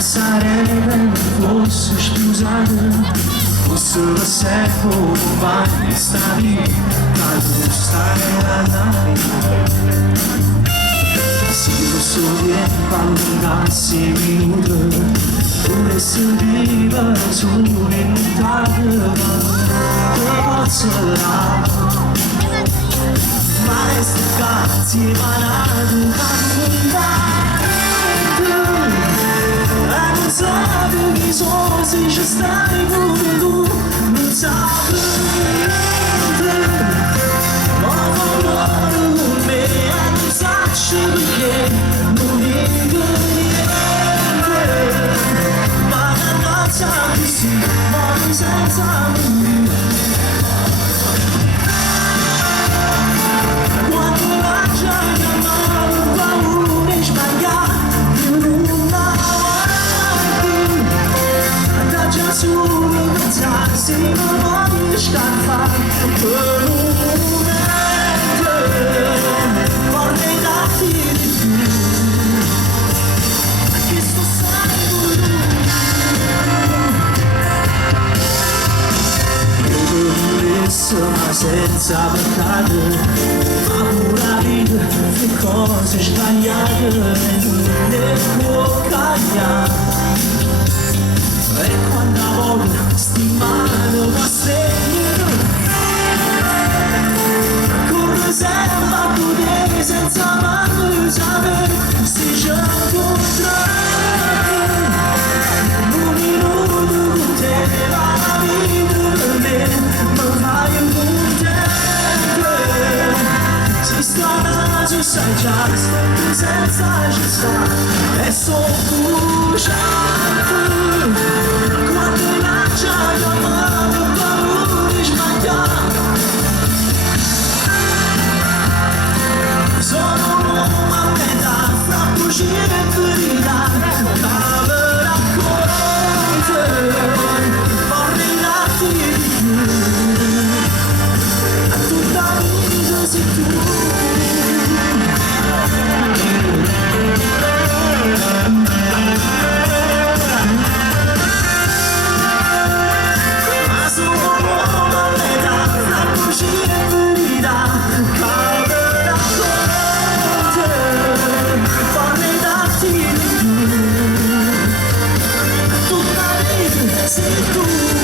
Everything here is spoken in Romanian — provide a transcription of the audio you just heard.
sareva fosse sposata, fosse la servo vai stavi, tanto stare la nave. Si posso dire bambinarsi minuto, pure se viva solo in tarda, pozzerà. Ma resta cazzi e manate non sabe che sono se ci stai come tu, non sabe niente, ma parlare con me e non sacci perché non dico niente, ma ammazza così, muori senza morire. Quando lascia chiamare paura e sbagliare, solo pensare se non voglio scappare per un momento, vorrei darti di più, che sto sempre io volessi ma senza peccato, ma pure la vita le cose sbagliate non le può cambiare. E quando voglio stimare va segno, corre sempre a potere senza mai sapere se ci incontrare. Un minuto con te va la vita per me, mi fai contento. Si sta naso sai già, senza ci sta, è soffuciato. Quando lascia chiamare paura di sbagliare, sono un uomo a metà fra bugie e verità, cave raccolte, vorrei darti di più, a tutta la vita sei tu. Sei tu.